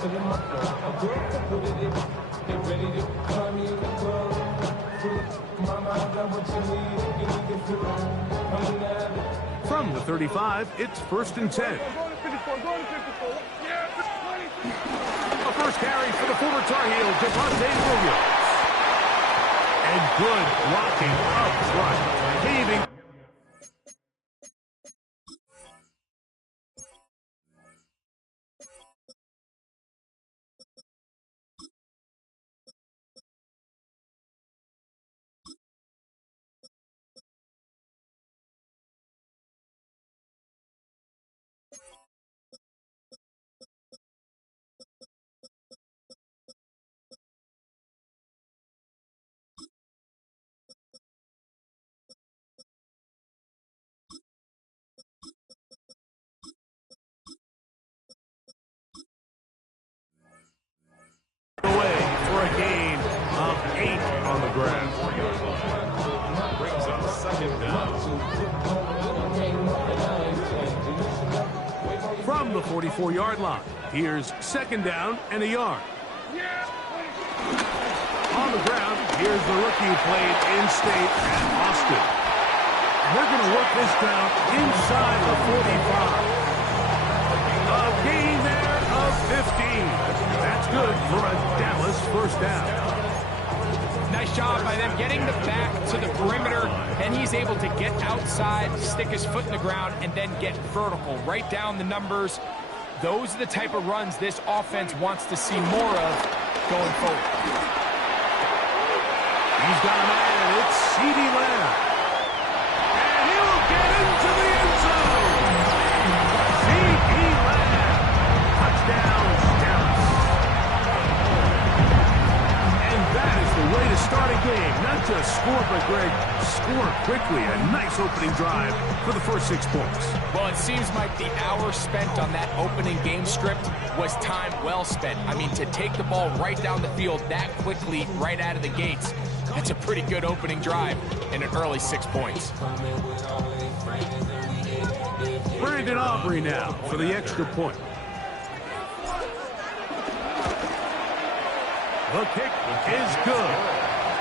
From the 35, it's 1st and 10. A first carry for the former Tar Heel, Javonte Williams. And good blocking up front. Heaving. Away for a gain of 8 on the ground. Brings up 2nd down. From the 44-yard line, here's 2nd down and a yard. On the ground, here's the rookie who played in-state at Austin. They're going to work this down inside the 45. A gain there of 15. That's good for a Dallas first down. Nice job by them getting the back to the perimeter, and he's able to get outside, stick his foot in the ground, and then get vertical. Right down the numbers. Those are the type of runs this offense wants to see more of going forward. He's got a man. It's C.D. Lamb. And he'll get into the end zone. C.D. Lamb. Touchdown, Dallas. And that is the way to start a game. Not just score, but, Greg, score quickly. A nice opening drive for the first 6 points. Well, it seems like the hour spent on that opening game script was time well spent. I mean, to take the ball right down the field that quickly, right out of the gates, that's a pretty good opening drive and an early 6 points. Brandon Aubrey now for the extra point. The kick is good.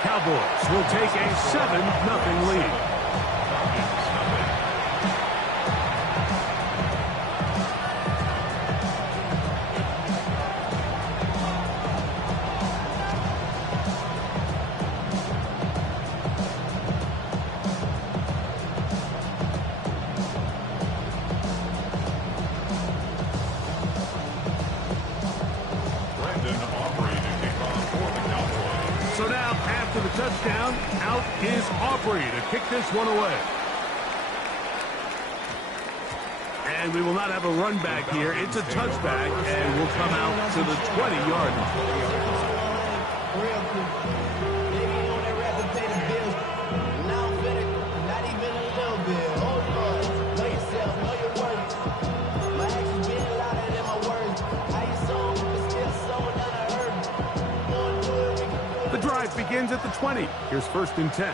Cowboys will take a 7-0 lead. So now, after the touchdown, out is Aubrey to kick this one away. And we will not have a run back here. It's a touchback, and we'll come out to the 20-yard line. Begins at the 20. Here's 1st and 10.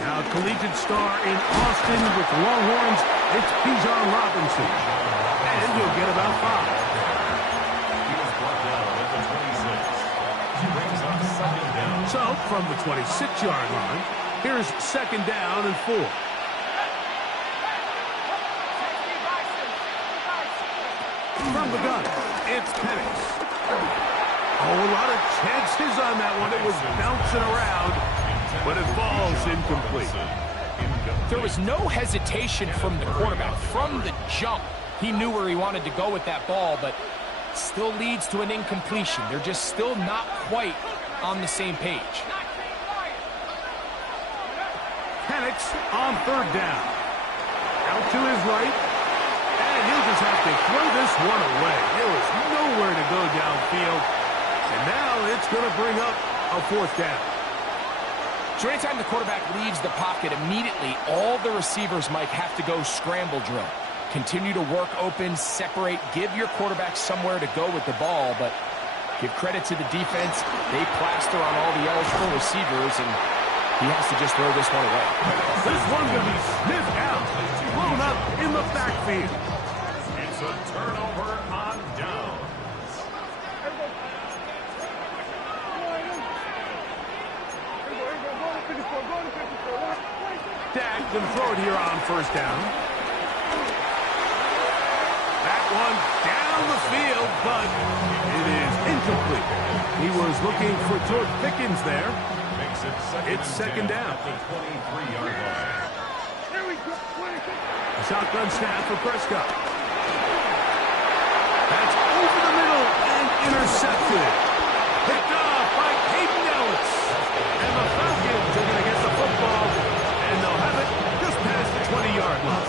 Now collegiate star in Austin with the Longhorns, it's Bijan Robinson. And he'll get about 5. He was brought down at the 26. Brings up 2nd down. So from the 26-yard line, here's 2nd down and 4. From the gun, it's Penix. Oh, a lot of chances on that one. It was bouncing around, but it falls incomplete. There was no hesitation from the quarterback. From the jump, he knew where he wanted to go with that ball, but still leads to an incompletion. They're just still not quite on the same page. Penix on 3rd down. Out to his right, and he'll just have to throw this one away. There was nowhere to go downfield. And now it's going to bring up a 4th down. So anytime the quarterback leaves the pocket, immediately all the receivers might have to go scramble drill. Continue to work open, separate, give your quarterback somewhere to go with the ball, but give credit to the defense. They plaster on all the eligible receivers, and he has to just throw this one away. This one's going to be sniffed out, thrown up in the backfield. a turnover on downs. Dak can throw it here on first down. That one down the field, but it is incomplete. He was looking for George Pickens there. It's second down. At the 23-yard line. Shotgun snap for Prescott. That's over the middle and intercepted. Picked off by Hayden Ellis. And the Falcons are going to get the football, and they'll have it just past the 20-yard line.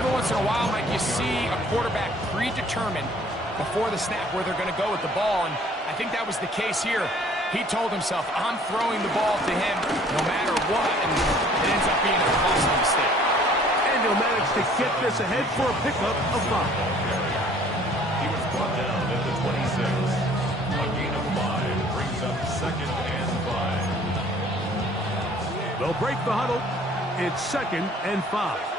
Every once in a while, Mike, you see a quarterback predetermined before the snap where they're going to go with the ball, and I think that was the case here. He told himself, I'm throwing the ball to him no matter what, and it ends up being a costly mistake. And he'll manage to get this ahead for a pickup of 5. He was brought down at the 26. A gain of 5 brings up second and 5. They'll break the huddle. It's second and 5.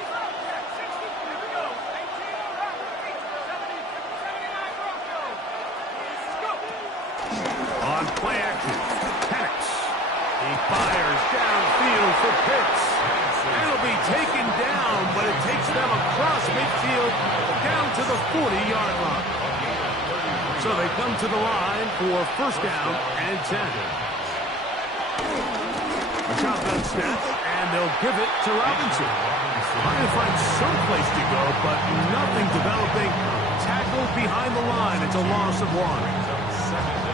On play action, Penix. He fires downfield for Pitts. It'll be taken down, but it takes them across midfield down to the 40-yard line. So they come to the line for first down and 10. A shotgun snap, and they'll give it to Robinson. Trying to find some place to go, but nothing developing. Tackled behind the line. It's a loss of 1.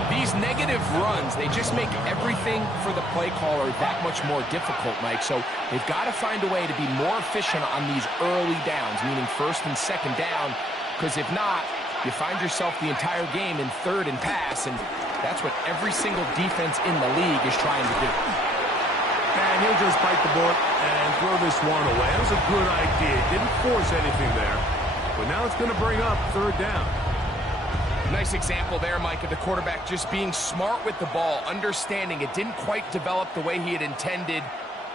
These negative runs, they just make everything for the play caller that much more difficult, Mike. So they've got to find a way to be more efficient on these early downs, meaning first and second down, because if not, you find yourself the entire game in third and pass, and that's what every single defense in the league is trying to do. And he'll just bite the bullet and throw this one away. That was a good idea. Didn't force anything there, but now it's going to bring up third down. Nice example there, Mike, of the quarterback just being smart with the ball, understanding it didn't quite develop the way he had intended.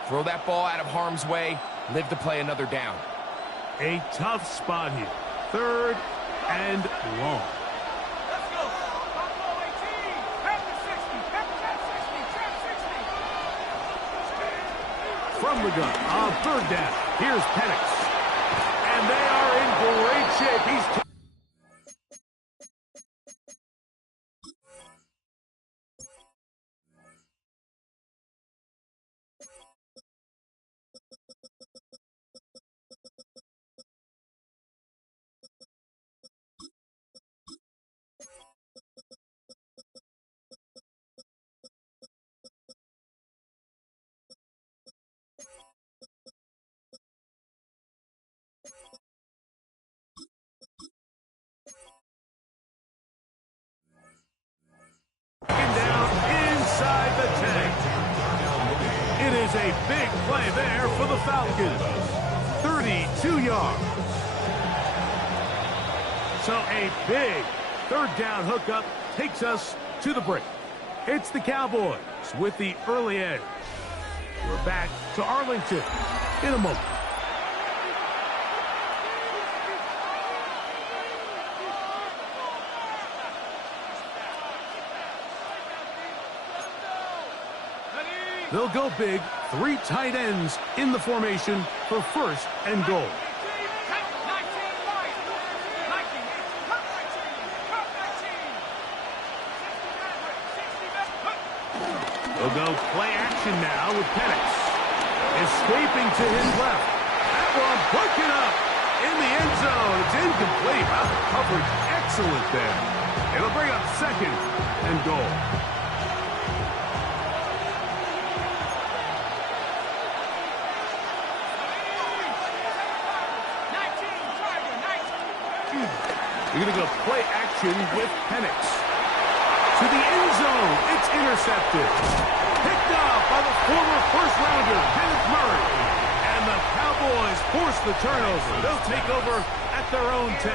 Throw that ball out of harm's way, live to play another down. A tough spot here. Third and long. From the gun on third down. Here's Penix. And they are in great shape. He's down inside the 10. It is a big play there for the Falcons. 32 yards. So a big third down hookup takes us to the break. It's the Cowboys with the early edge. We're back to Arlington in a moment. They'll go big, 3 tight ends in the formation for first and goal. They'll go play action now with Penix. Escaping to his left. That one broken up in the end zone. It's incomplete. Wow, coverage excellent there. It'll bring up second and goal. You're going to go play action with Penix. To the end zone. It's intercepted. Picked off by the former first-rounder, Kenneth Murray. And the Cowboys force the turnover. They'll take over at their own 10.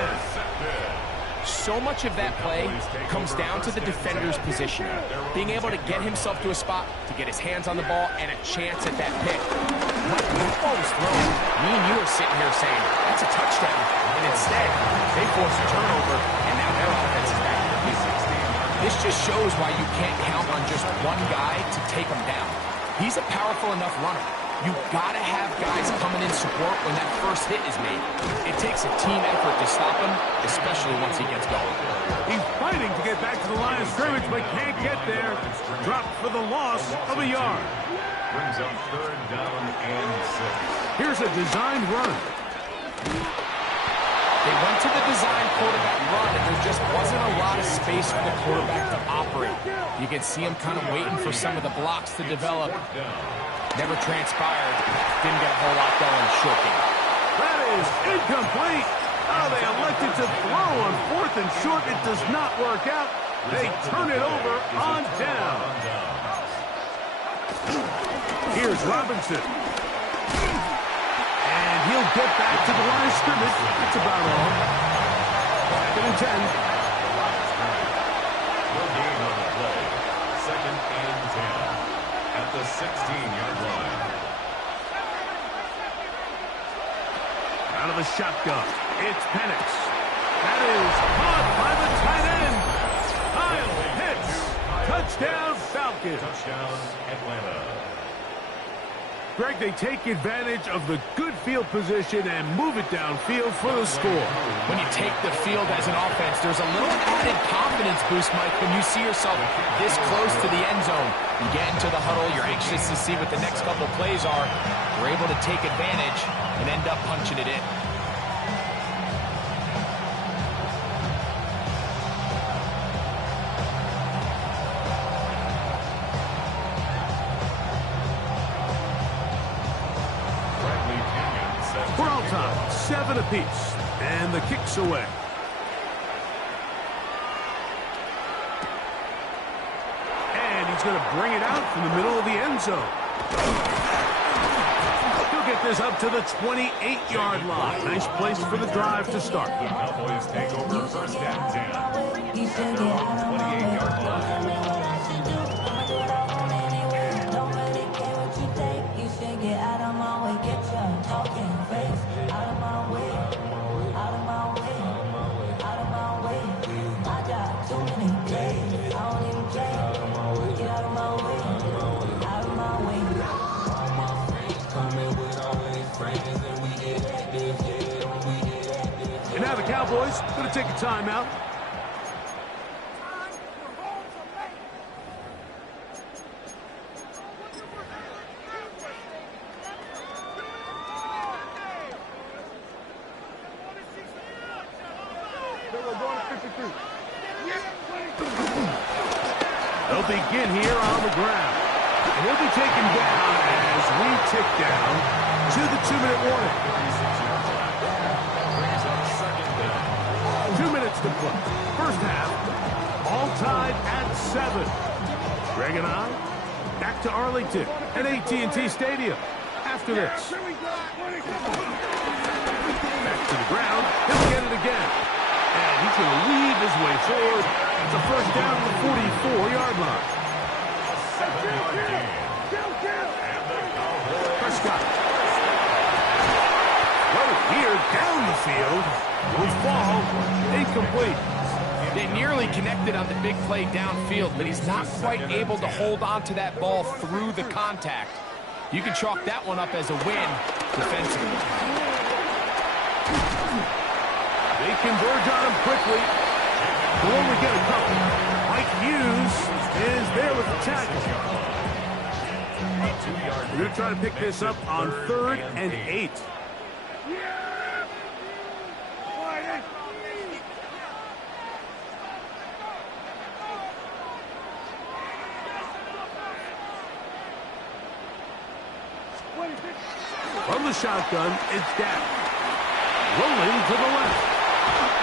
So much of that play comes down to the defender's positioning. Being able to get himself to a spot, to get his hands on the ball, and a chance at that pick. The ball was thrown. Me and you are sitting here saying, that's a touchdown. And instead, they force a turnover, and now their offense is back to the field. This just shows why you can't count on just one guy to take him down. He's a powerful enough runner. You've got to have guys coming in support when that first hit is made. It takes a team effort to stop him, especially once he gets going. He's fighting to get back to the line of scrimmage, but can't get there. Dropped for the loss of a yard. Brings up 3rd down and 6. Here's a designed run. They went to the design quarterback run, and there just wasn't a lot of space for the quarterback to operate. You can see him kind of waiting for some of the blocks to develop. Never transpired. Didn't get a whole lot going. Short game. That is incomplete. Oh, they elected to throw on 4th and short. It does not work out. They turn it over on down. Here's Robinson. And he'll get back to the line of scrimmage. That's about all. 2nd and 10. No gain on the play. 2nd and 10. At the 16-yard line. Out of the shotgun, it's Penix. That is caught by the tight end. Kyle Pitts. Touchdown, Falcons. Touchdown, Atlanta. Greg, they take advantage of the good field position and move it downfield for the score. When you take the field as an offense, there's a little added confidence boost, Mike, when you see yourself this close to the end zone. You get into the huddle, you're anxious to see what the next couple plays are. You're able to take advantage and end up punching it in. We're all time, 7 apiece, and the kick's away. And he's going to bring it out from the middle of the end zone. He'll get this up to the 28-yard line. Nice place for the drive to start. The Cowboys take over 1st and 10. At their own 28-yard line. And now the Cowboys going to take a timeout. They'll begin here on the ground. And he'll be taken down as we tick down to the 2-minute warning. 2 minutes to play. First half, all tied at 7. Greg and I back to Arlington at AT&T Stadium after this. Back to the ground. He'll get it again. And he's going to weave his way forward. It's a first down at the 44-yard line. Prescott. Right here down the field. Will fall. Incomplete. They nearly connected on the big play downfield, but he's not quite able to hold on to that ball through the contact. You can chalk that one up as a win defensively. They converge on him quickly. We'll only get a couple. Mike Hughes is there with the tackle. We're going to try to pick this up on 3rd and 8. From the shotgun, it's Dak. Rolling to the left.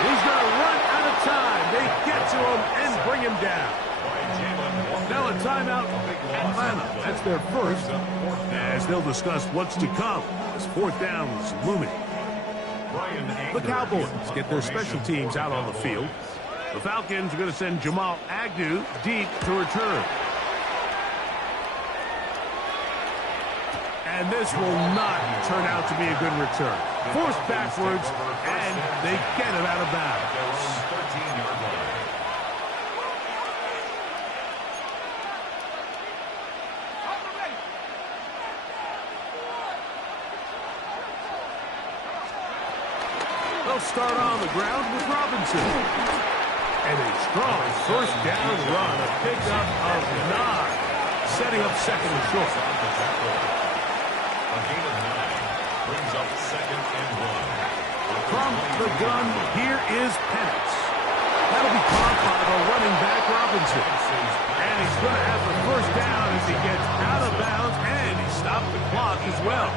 He's going to run out of time. They get to him and bring him down. Now a timeout, Atlanta. That's their first, as they'll discuss what's to come as 4th down is looming. The Cowboys get their special teams out on the field. The Falcons are going to send Jamal Agnew deep to return. And this will not turn out to be a good return. Forced backwards, and they get it out of bounds. 13-yard line. They'll start on the ground with Robinson. And a strong first down run, a pickup of 9, setting up second and short. A gain of 9 brings up 2nd and 1. From the gun, here is Penix. That'll be caught by the running back Robinson. And he's going to have the first down as he gets out of bounds, and he stopped the clock as well.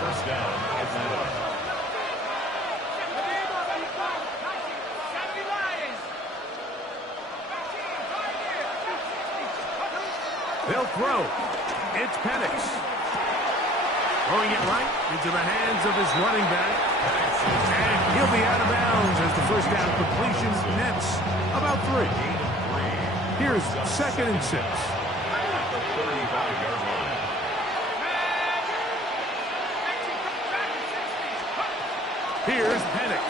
First down at 9. They'll throw. It's Penix. Throwing it right into the hands of his running back. And he'll be out of bounds as the first down completion nets about 3. Here's 2nd and 6. Here's Penix.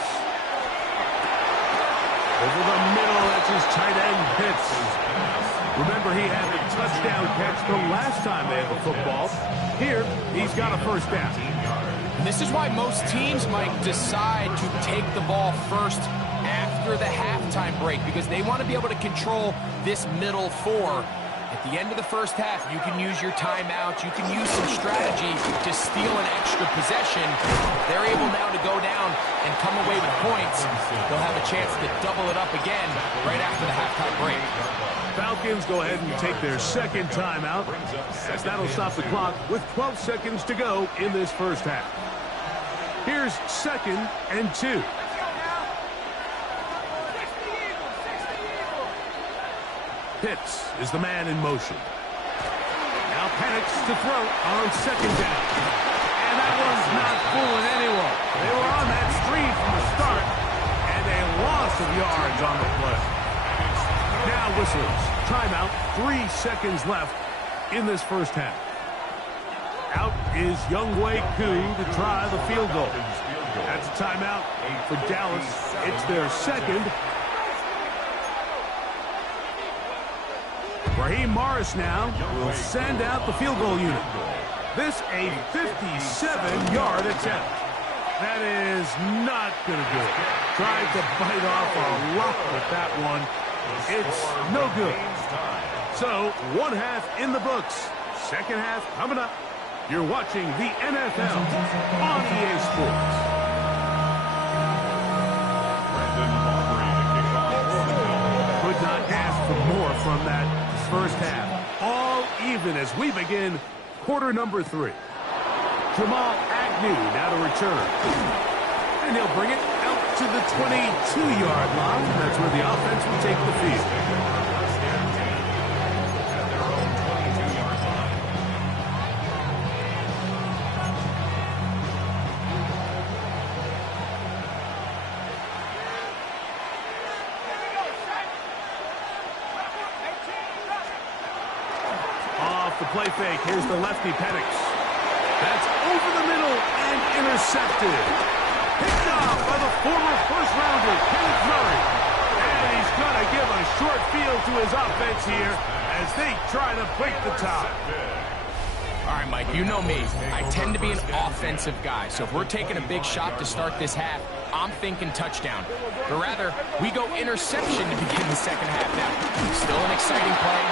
Over the middle, that's his tight end, Pitts. Remember, he had a touchdown catch the last time they had the football. Here, he's got a first down. And this is why most teams might decide to take the ball first after the halftime break, because they want to be able to control this middle 4. At the end of the first half, you can use your timeout. You can use some strategy to steal an extra possession. They're able now to go down and come away with points. They'll have a chance to double it up again right after the halftime break. Falcons go ahead and take their second timeout, as that'll stop the clock with 12 seconds to go in this first half. Here's 2nd and 2. Pitts is the man in motion. Now Penix to throw on 2nd down. And that one's not fooling anyone. They were on that streak from the start, and a loss of yards on the play. Now whistles. Timeout. 3 seconds left in this first half. Out is Younghoe Koo to try the field goal. That's a timeout for Dallas. It's their second. Raheem Morris now will send out the field goal unit. This a 57-yard attempt. That is not going to do it. Tried to bite off a lot with that one. It's no good. So, 1 half in the books. Second half coming up. You're watching the NFL on EA Sports. Could not ask for more from that first half. All even as we begin quarter number 3. Jamal Agnew now to return. And he'll bring it out to the 22-yard line. That's where the offense will take the field. The play fake. Here's the lefty Penix. That's over the middle and intercepted. Picked off by the former first-rounder, Kenneth Murray. And he's going to give a short field to his offense here as they try to break the top. All right, Mike, you know me. I tend to be an offensive guy. So if we're taking a big shot to start this half, I'm thinking touchdown. But rather, we go interception to begin the second half. Now, still an exciting play.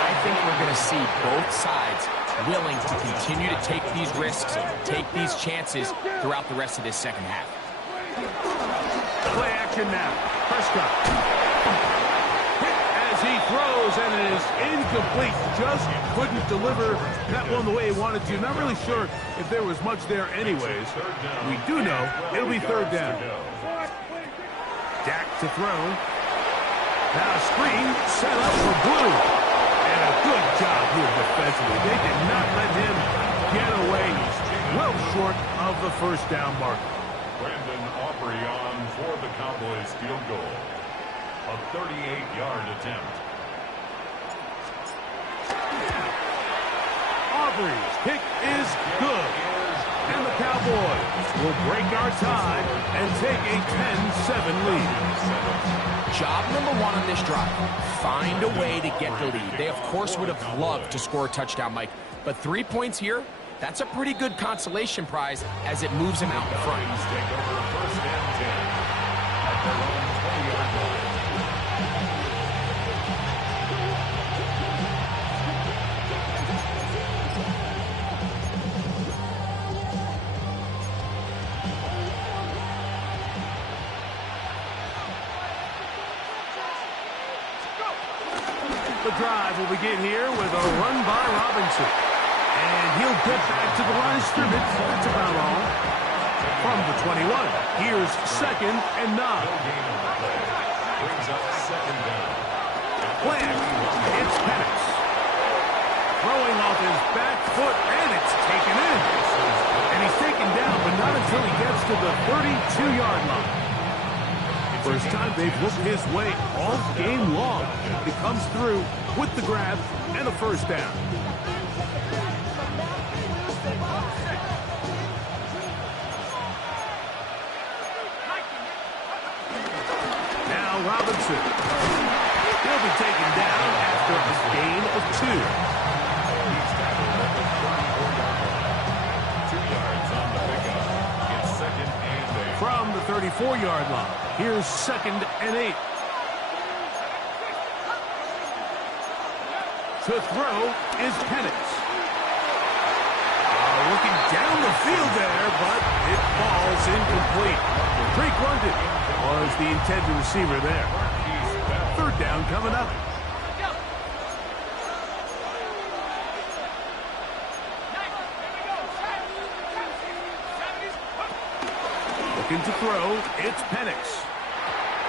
I think we're going to see both sides willing to continue to take these risks, take these chances throughout the rest of this second half. Play action now. Prescott. Hit as he throws, and it is incomplete. Just couldn't deliver that one the way he wanted to. Not really sure if there was much there anyways. We do know it'll be third down. Dak to throw. Now a screen set up for Blue. And a good job here defensively. They did not let him get away. Well short of the first down marker. Brandon Aubrey on for the Cowboys field goal. A 38-yard attempt. Aubrey's kick is good. And the Cowboys will break our tie and take a 10-7 lead. Job number one on this drive, find a way to get the lead. They, of course, would have loved to score a touchdown, Mike, but 3 points here, that's a pretty good consolation prize as it moves them out in front. Take over first and 10 at their own 20-yard line. The drive will begin here with a run by Robinson. And he'll get back to the line of scrimmage. That's about all. From the 21, here's 2nd and 9. Brings up 2nd down. Plant, it's Penix. Throwing off his back foot, and it's taken in. And he's taken down, but not until he gets to the 32-yard line. First time they've looked his way all game long. He comes through with the grab and a first down. Now Robinson. He'll be taken down after a gain of 2 yards on the pickup. It's 2nd and 8. From the 34-yard line, here's 2nd and 8. To throw is Penix. Looking down the field there, but it falls incomplete. Drake London was the intended receiver there. 3rd down coming up. Looking to throw, it's Penix.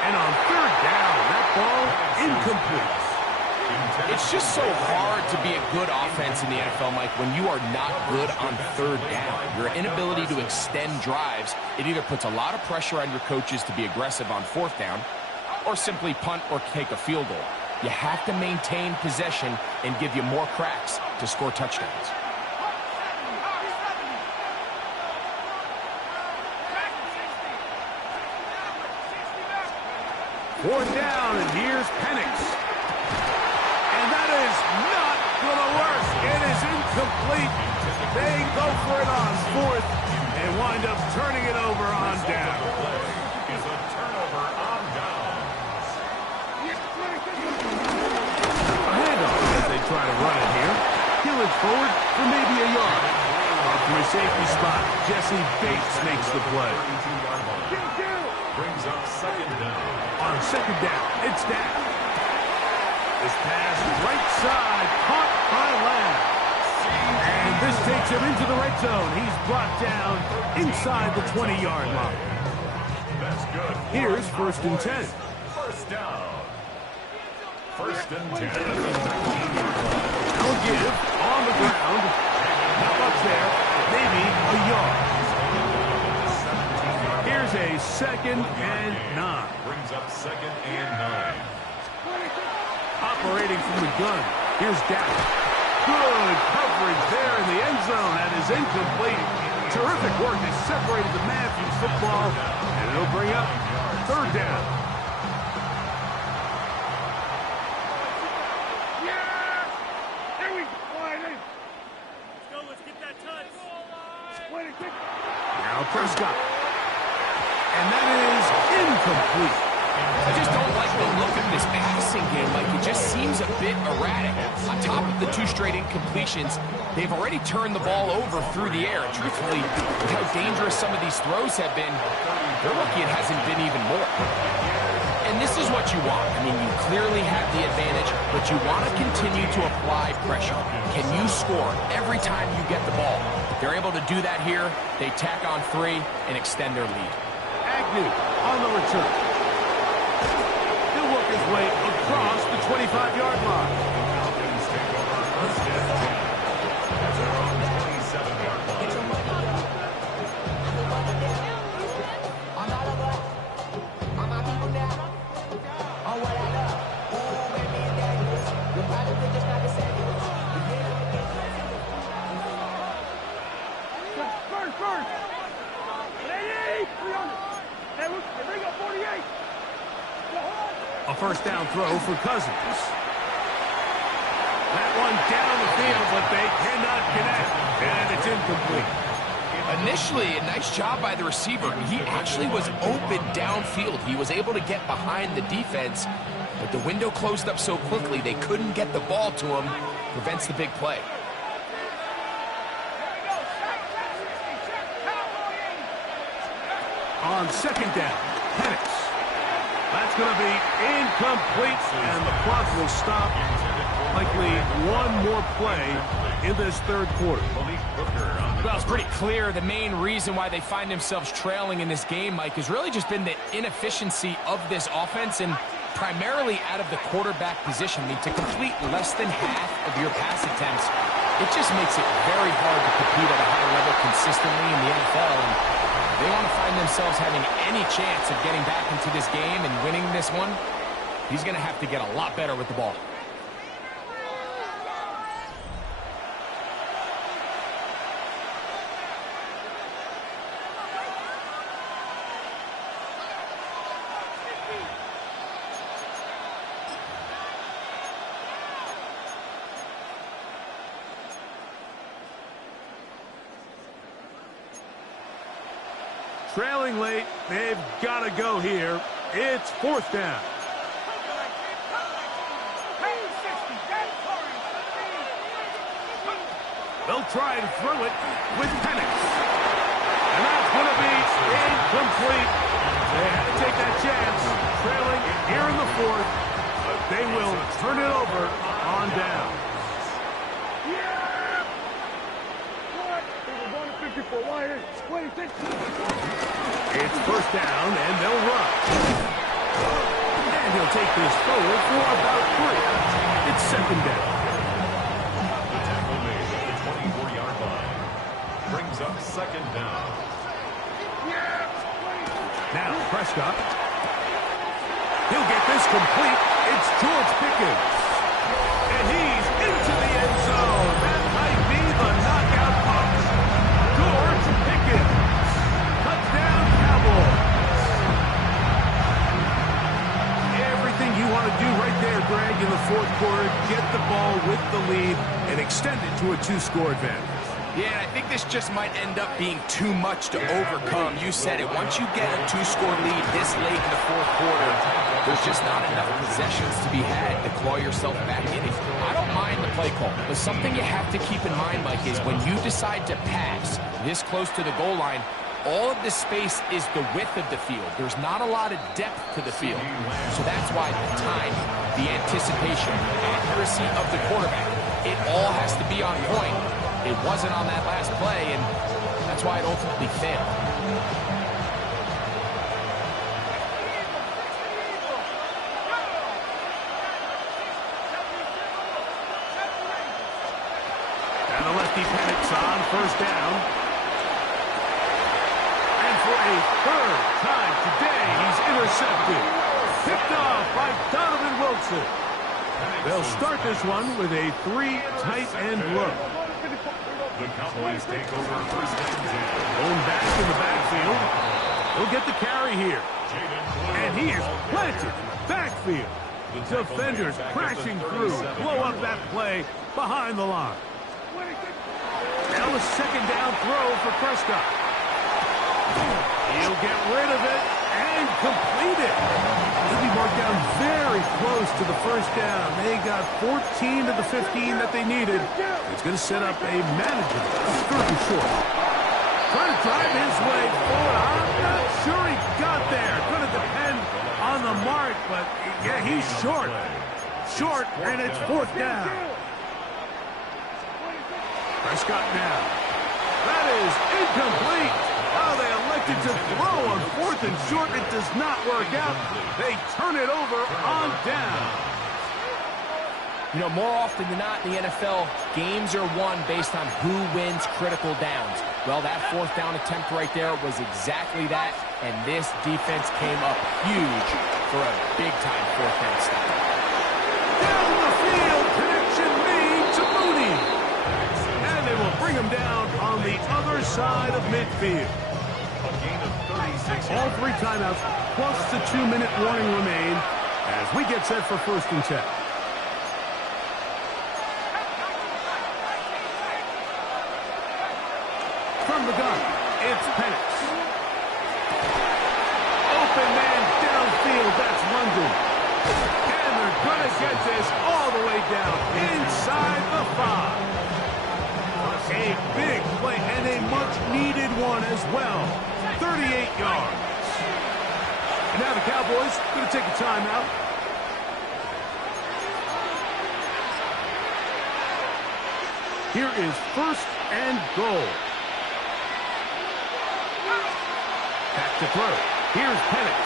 And on 3rd down, that ball incomplete. It's just so hard to be a good offense in the NFL, Mike, when you are not good on 3rd down. Your inability to extend drives, it either puts a lot of pressure on your coaches to be aggressive on 4th down or simply punt or take a field goal. You have to maintain possession and give you more cracks to score touchdowns. Fourth down, and here's Penix. And that is not going to work. It is incomplete. They go for it on 4th and wind up turning it over on down. Is a turnover on downs. A handoff as they try to run it here. He'll look forward for maybe a yard. Off from a safety spot, Jesse Bates makes the play. Brings up 2nd down. On 2nd down, it's down. This pass right side, caught by Lamb. And this takes him into the red zone. He's brought down inside the 20-yard line. That's good. Here's 1st and 10. First down. 1st and 10. Now give on the ground. Not much there. Maybe a yard. Here's a 2nd and 9. Brings up 2nd and 9. Operating from the gun. Here's Dak. Good coverage there in the end zone. That is incomplete. Terrific work. They separated the man from the football. And it'll bring up 3rd down. Now Prescott. And that is incomplete. I just don't like the look of this passing game. Like, it just seems a bit erratic. On top of the 2 straight incompletions, they've already turned the ball over through the air. And truthfully, with how dangerous some of these throws have been, they're lucky it hasn't been even more. And this is what you want. I mean, you clearly have the advantage, but you want to continue to apply pressure. Can you score every time you get the ball? If they're able to do that here, they tack on 3 and extend their lead. Agnew on the return. He'll work his way across the 25-yard line. Falcons take over 1st and 10. That's their own 27-yard line. A first down throw for Cousins. That one down the field, but they cannot connect, and it's incomplete. Initially, a nice job by the receiver. He actually was open downfield. He was able to get behind the defense, but the window closed up so quickly they couldn't get the ball to him. Prevents the big play. On second down, Penix. That's going to be incomplete, and the clock will stop. Likely one more play in this third quarter. Well, it's pretty clear the main reason why they find themselves trailing in this game, Mike, has really just been the inefficiency of this offense and primarily out of the quarterback position. I mean, to complete less than half of your pass attempts, it just makes it very hard to compete at a high level consistently in the NFL. And they want to find themselves having any chance of getting back into this game and winning this one. He's going to have to get a lot better with the ball. Trailing late, they've got to go here. It's fourth down. They'll try and throw it with Penix. And that's going to be incomplete. They had to take that chance. Trailing here in the fourth. But they will turn it over on down. It's first down, and they'll run. And he'll take this forward for about 3. It's second down. The tackle made at the 24-yard line. Brings up second down. Now Prescott. He'll get this complete. It's George Pickens. And he's into the end zone. That might be the knockout puck. George Pickens. Touchdown, Cowboys. Everything you want to do right there, Greg, in the fourth quarter, get the ball with the lead and extend it to a 2-score advantage. Yeah, I think this just might end up being too much to overcome. You said it. Once you get a 2-score lead this late in the fourth quarter, there's just not enough possessions to be had to claw yourself back in it. I don't mind the play call, but something you have to keep in mind, Mike, is when you decide to pass this close to the goal line, all of the space is the width of the field. There's not a lot of depth to the field. So that's why the time, the anticipation, accuracy of the quarterback, it all has to be on point. It wasn't on that last play, and that's why it ultimately failed. And the lefty Penix on first down. And for a third time today, he's intercepted. Picked off by Donovan Wilson. They'll start this one with a 3 tight end look. The Cowboys take over first and 10. Going back in the backfield. He'll get the carry here. And he is planted backfield. Defenders crashing through. Blow up that play behind the line. Now a second down throw for Prescott. He'll get rid of it and complete it. He'll be marked down very close to the first down. They got 14 to the 15 that they needed. It's going to set up a manageable 3rd and short. Trying to drive his way forward. I'm not sure he got there. Going to depend on the mark, but yeah, he's short. Short, and it's 4th down. Prescott now. That is incomplete. Oh, they elected to throw on 4th and short. It does not work out. They turn it over on down. You know, more often than not in the NFL, games are won based on who wins critical downs. Well, that 4th down attempt right there was exactly that, and this defense came up huge for a big-time 4th down stop. Down the field, connection made to Mooney. And they will bring him down on the other side of midfield. A gain of 36 All 3 timeouts plus the 2-minute warning remain as we get set for 1st and 10. From the gun, it's Penix. Open man downfield, that's London. And they're going to get this all the way down inside the 5. A big play and a much-needed one as well. 38 yards. And now the Cowboys going to take a timeout. Here is 1st and goal. Back to throw. Here's Penix.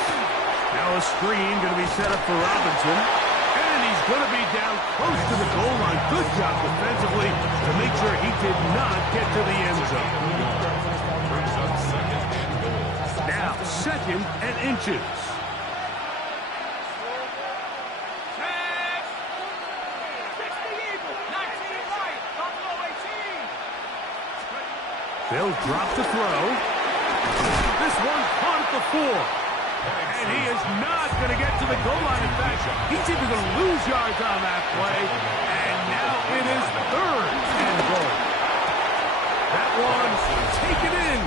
Now a screen going to be set up for Robinson. And he's going to be down close to the goal line. Good job defensively to make sure he did not get to the end zone. Now 2nd and inches. They'll drop the throw. This one caught at the 4. And he is not going to get to the goal line. In fact, he's even going to lose yards on that play. And now it is 3rd and goal. That one taken in.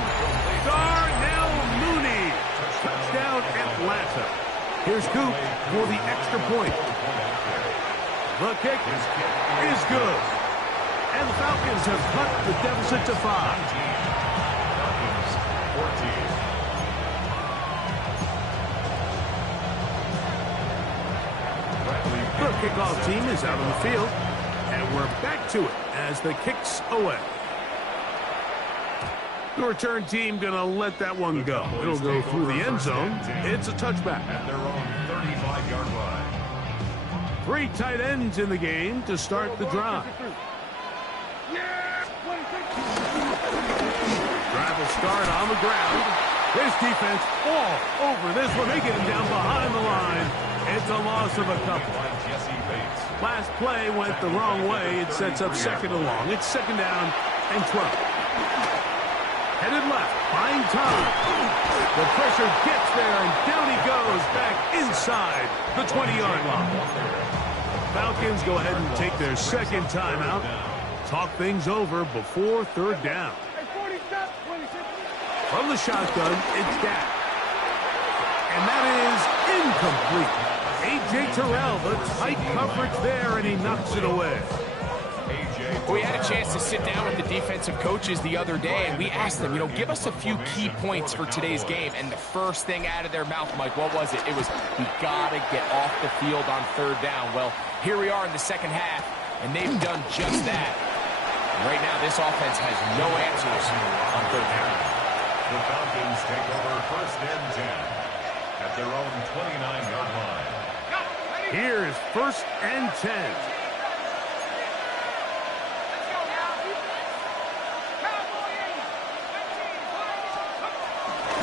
Darnell Mooney. Touchdown Atlanta. Here's Coop for the extra point. The kick is good. And the Falcons have cut the deficit to 5. Falcons 14. The kickoff team is out on the field, and we're back to it as the kick's away. The return team going to let that one go. It'll go through the end zone. It's a touchback. At their own 35-yard line. 3 tight ends in the game to start the drive. Drive will start on the ground. This defense all over this one. They get him down behind the line. It's a loss of a couple. Last play went the wrong way. It sets up 2nd and long. It's 2nd down and 12. Headed left, buying time. The pressure gets there, and down he goes back inside the 20-yard line. Falcons go ahead and take their 2nd timeout. Talk things over before 3rd down. From the shotgun, it's Dak. And that is incomplete. A.J. Terrell, the tight coverage there, and he knocks it away. We had a chance to sit down with the defensive coaches the other day, and we asked them, give us a few key points for today's game. And the first thing out of their mouth, Mike, what was it? It was, we got to get off the field on 3rd down. Well, here we are in the 2nd half, and they've done just that. Right now, this offense has no answers on 3rd down. The Falcons take over 1st and 10 at their own 29-yard line. Here's 1st and 10.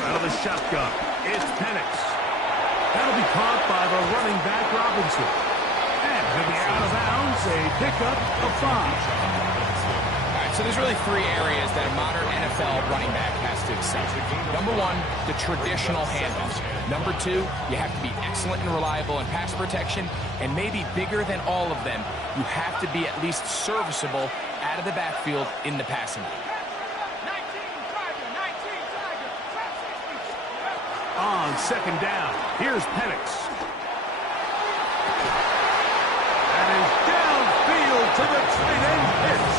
Out of the shotgun, it's Penix. That'll be caught by the running back Robinson. And he'll be out of bounds, a pickup of 5. So there's really 3 areas that a modern NFL running back has to excel. Number 1, the traditional handoff. Number 2, you have to be excellent and reliable in pass protection. And maybe bigger than all of them, you have to be at least serviceable out of the backfield in the passing game. On 2nd down, here's Penix. That is downfield to the tight end pitch.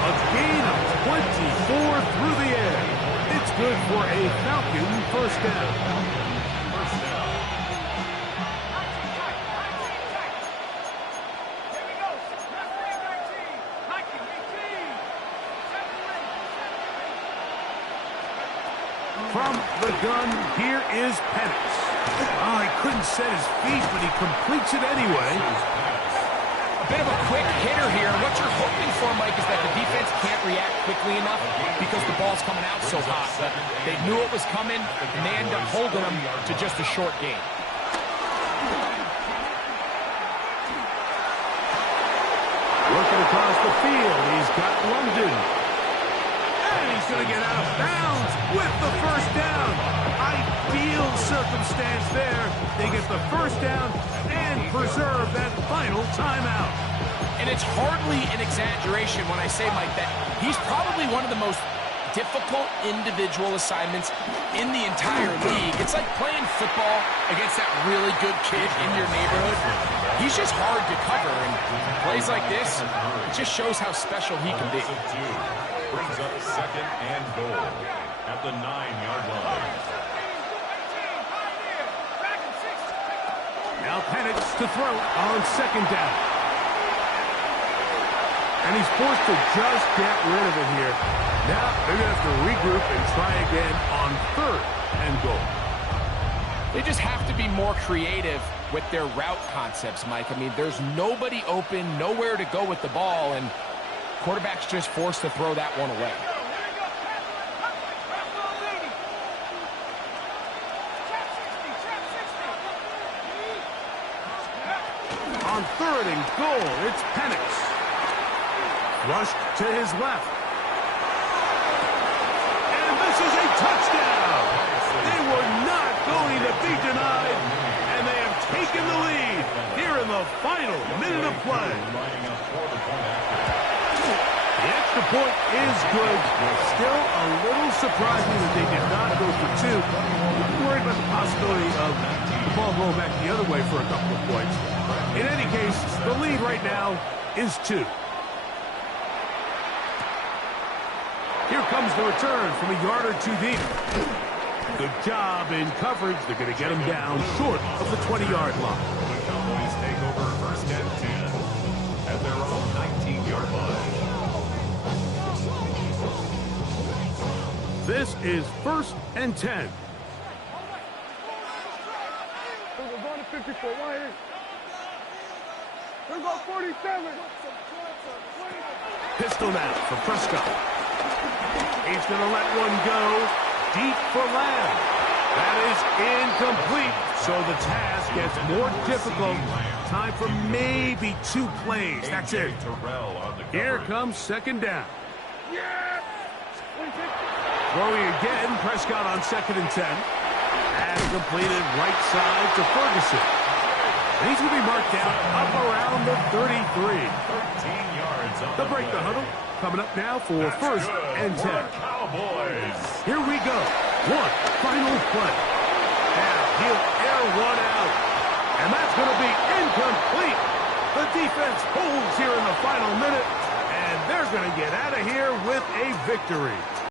A gain of 24 through the air. It's good for a Falcon 1st down. From the gun, here is Penix. Oh, he couldn't set his feet, but he completes it anyway. A bit of a quick hitter here. What you're hoping for, Mike, is that the defense can't react quickly enough because the ball's coming out so hot. But they knew it was coming, and they end up holding them to just a short game. Looking across the field, he's got London. And he's going to get out of bounds with the 1st down. I circumstance there. They get the first down and preserve that final timeout. And it's hardly an exaggeration when I say, Mike, that he's probably one of the most difficult individual assignments in the entire league. It's like playing football against that really good kid in your neighborhood. He's just hard to cover, and plays like this, it just shows how special he can be. Brings up second and goal at the 9-yard line. Now Penix to throw on second down. And he's forced to just get rid of it here. Now they're going to have to regroup and try again on third and goal. They just have to be more creative with their route concepts, Mike. I mean, there's nobody open, nowhere to go with the ball, and quarterback's just forced to throw that one away. On third and goal, it's Penix. Rushed to his left. And this is a touchdown. They were not going to be denied, and they have taken the lead here in the final minute of play. The extra point is good. Still a little surprising that they did not go for two. I'm worried about the possibility of the ball going back the other way for a couple of points. In any case, the lead right now is 2. Here comes the return from a yard or two deep. Good job in coverage. They're going to get him down short of the 20-yard line. The Cowboys take over first and 10 at their own 19-yard line. This is first and 10. We're going to 54. Right here. We're going 47. Pistol now for Prescott. He's going to let one go deep for Lamb. That is incomplete, so the task gets more difficult. Time for maybe 2 plays. That's it. Here comes second down. Throwing again, Prescott on second and 10. And completed right side to Ferguson. And he's going to be marked down up around the 33. 13 yards on They'll break the huddle. Coming up now for first and 10. Cowboys. Here we go. One final play. Now he'll air one out. And that's going to be incomplete. The defense holds here in the final minute. And they're going to get out of here with a victory.